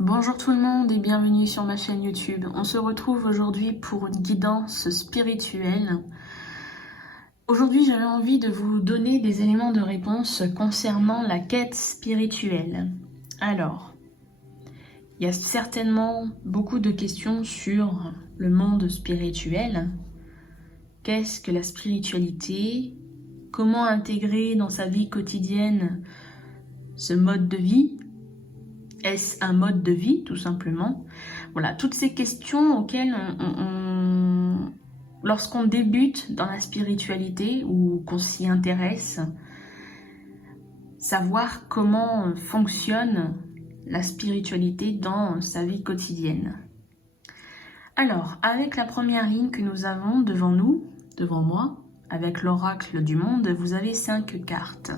Bonjour tout le monde et bienvenue sur ma chaîne YouTube. On se retrouve aujourd'hui pour une guidance spirituelle. Aujourd'hui, j'avais envie de vous donner des éléments de réponse concernant la quête spirituelle. Alors, il y a certainement beaucoup de questions sur le monde spirituel. Qu'est-ce que la spiritualité? Comment intégrer dans sa vie quotidienne ce mode de vie? Est-ce un mode de vie, tout simplement? Voilà, toutes ces questions auxquelles lorsqu'on débute dans la spiritualité ou qu'on s'y intéresse, savoir comment fonctionne la spiritualité dans sa vie quotidienne. Alors, avec la première ligne que nous avons devant nous, devant moi, avec l'oracle du monde, vous avez 5 cartes.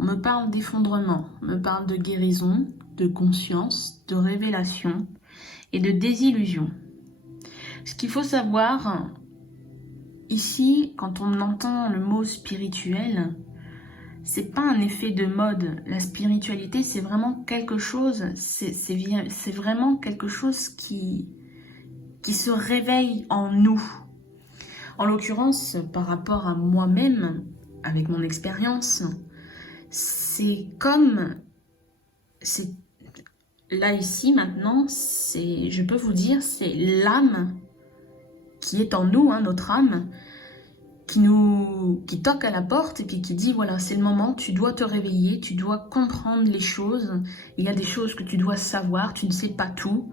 On me parle d'effondrement, on me parle de guérison, de conscience, de révélation et de désillusion. Ce qu'il faut savoir, ici, quand on entend le mot spirituel, c'est pas un effet de mode. La spiritualité, c'est vraiment quelque chose, c'est vraiment quelque chose qui se réveille en nous. En l'occurrence, par rapport à moi-même, avec mon expérience, c'est comme... Là, ici, maintenant, je peux vous dire, c'est l'âme qui est en nous, notre âme, qui toque à la porte et puis qui dit, voilà, c'est le moment, tu dois te réveiller, tu dois comprendre les choses. Il y a des choses que tu dois savoir, tu ne sais pas tout.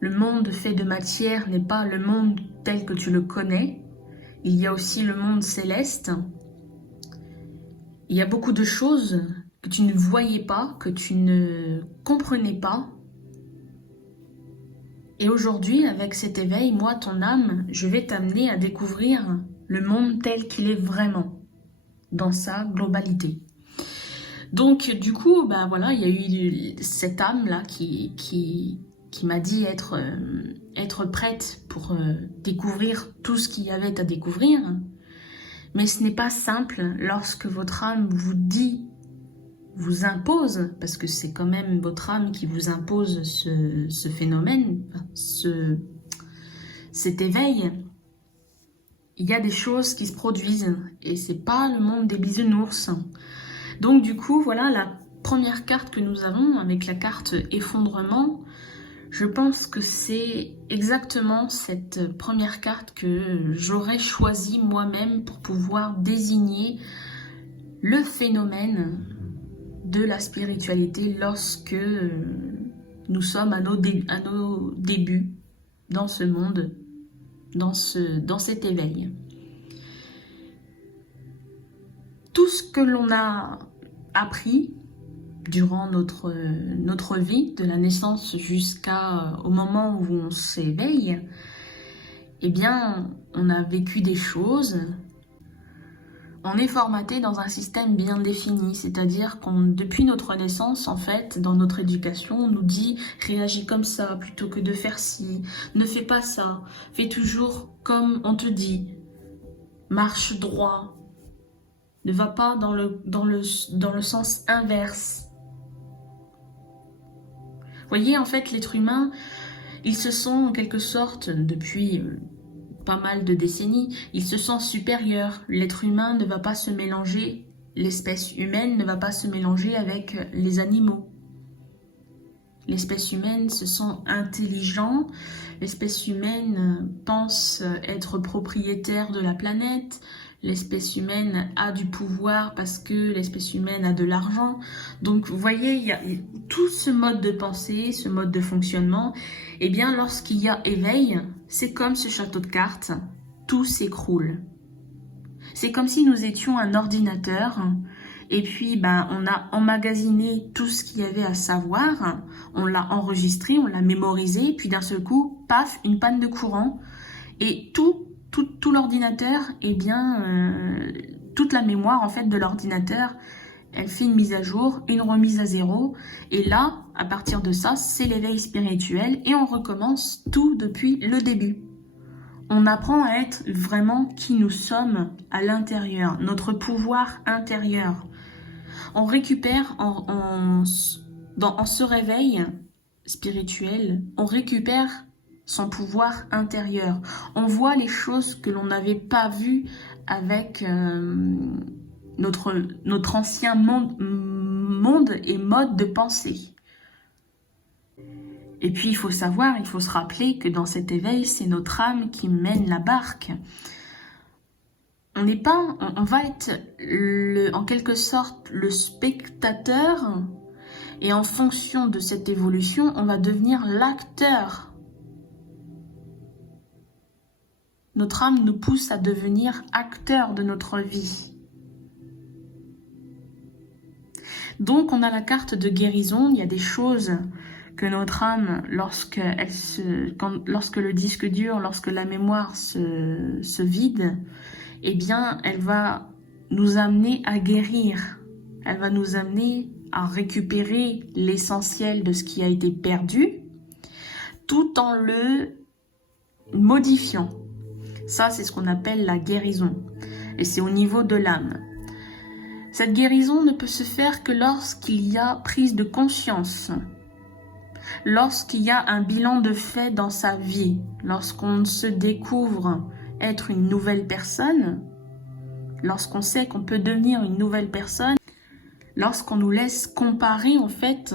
Le monde fait de matière n'est pas le monde tel que tu le connais. Il y a aussi le monde céleste. Il y a beaucoup de choses que tu ne voyais pas, que tu ne comprenais pas. Et aujourd'hui, avec cet éveil, moi, ton âme, je vais t'amener à découvrir le monde tel qu'il est vraiment, dans sa globalité. Donc, du coup, voilà, il y a eu cette âme-là qui m'a dit être prête pour découvrir tout ce qu'il y avait à découvrir. Mais ce n'est pas simple lorsque votre âme vous dit, vous impose, parce que c'est quand même votre âme qui vous impose ce phénomène, cet éveil. Il y a des choses qui se produisent et c'est pas le monde des bisounours. Donc du coup, voilà la première carte que nous avons avec la carte effondrement. Je pense que c'est exactement cette première carte que j'aurais choisie moi-même pour pouvoir désigner le phénomène de la spiritualité lorsque nous sommes à nos débuts dans ce monde, dans cet éveil. Tout ce que l'on a appris durant notre vie, de la naissance jusqu'au moment où on s'éveille, eh bien, on a vécu des choses. On est formaté dans un système bien défini, c'est-à-dire qu'on, depuis notre naissance, en fait, dans notre éducation, on nous dit « réagis comme ça plutôt que de faire ci, ne fais pas ça, fais toujours comme on te dit, marche droit, ne va pas dans le sens inverse ». Vous voyez, en fait, l'être humain, il se sent en quelque sorte, depuis pas mal de décennies, il se sent supérieur. L'être humain ne va pas se mélanger, l'espèce humaine ne va pas se mélanger avec les animaux. L'espèce humaine se sent intelligent, l'espèce humaine pense être propriétaire de la planète, l'espèce humaine a du pouvoir parce que l'espèce humaine a de l'argent. Donc vous voyez, il y a tout ce mode de pensée, ce mode de fonctionnement. Et bien lorsqu'il y a éveil, c'est comme ce château de cartes, tout s'écroule. C'est comme si nous étions un ordinateur et puis on a emmagasiné tout ce qu'il y avait à savoir, on l'a enregistré, on l'a mémorisé, puis d'un seul coup, paf, une panne de courant et tout l'ordinateur, toute la mémoire en fait de l'ordinateur, elle fait une mise à jour, une remise à zéro. Et là, à partir de ça, c'est l'éveil spirituel et on recommence tout depuis le début. On apprend à être vraiment qui nous sommes à l'intérieur, notre pouvoir intérieur. On récupère en ce réveil spirituel, on récupère son pouvoir intérieur. On voit les choses que l'on n'avait pas vues avec notre ancien monde et mode de pensée. Et puis il faut savoir, il faut se rappeler que dans cet éveil, c'est notre âme qui mène la barque. On va être en quelque sorte le spectateur, et en fonction de cette évolution, on va devenir l'acteur. Notre âme nous pousse à devenir acteur de notre vie. Donc on a la carte de guérison, il y a des choses que notre âme, lorsque le disque dur, lorsque la mémoire se vide, eh bien elle va nous amener à guérir, elle va nous amener à récupérer l'essentiel de ce qui a été perdu, tout en le modifiant. Ça, c'est ce qu'on appelle la guérison. Et c'est au niveau de l'âme. Cette guérison ne peut se faire que lorsqu'il y a prise de conscience. Lorsqu'il y a un bilan de fait dans sa vie. Lorsqu'on se découvre être une nouvelle personne. Lorsqu'on sait qu'on peut devenir une nouvelle personne. Lorsqu'on nous laisse comparer, en fait,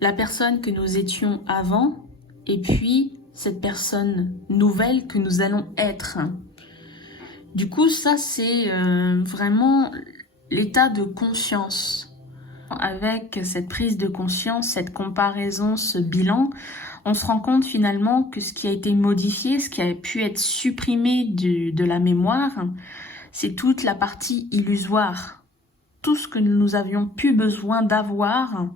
la personne que nous étions avant et puis cette personne nouvelle que nous allons être. Du coup, ça, c'est vraiment l'état de conscience. Avec cette prise de conscience, cette comparaison, ce bilan, on se rend compte finalement que ce qui a été modifié, ce qui a pu être supprimé de la mémoire, c'est toute la partie illusoire. Tout ce que nous avions plus besoin d'avoir,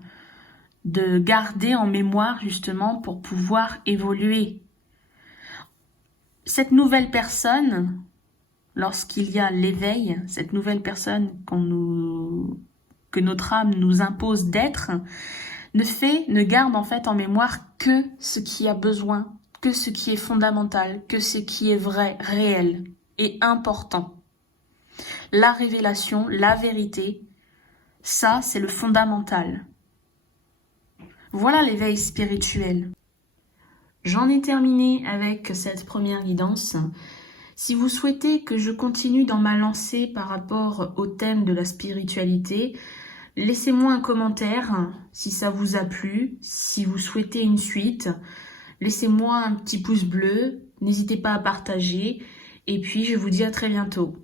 de garder en mémoire justement pour pouvoir évoluer. Cette nouvelle personne, lorsqu'il y a l'éveil, cette nouvelle personne que notre âme nous impose d'être, ne garde en fait en mémoire que ce qui a besoin, que ce qui est fondamental, que ce qui est vrai, réel et important. La révélation, la vérité, ça c'est le fondamental. Voilà l'éveil spirituel. J'en ai terminé avec cette première guidance. Si vous souhaitez que je continue dans ma lancée par rapport au thème de la spiritualité, laissez-moi un commentaire si ça vous a plu, si vous souhaitez une suite. Laissez-moi un petit pouce bleu, n'hésitez pas à partager et puis je vous dis à très bientôt.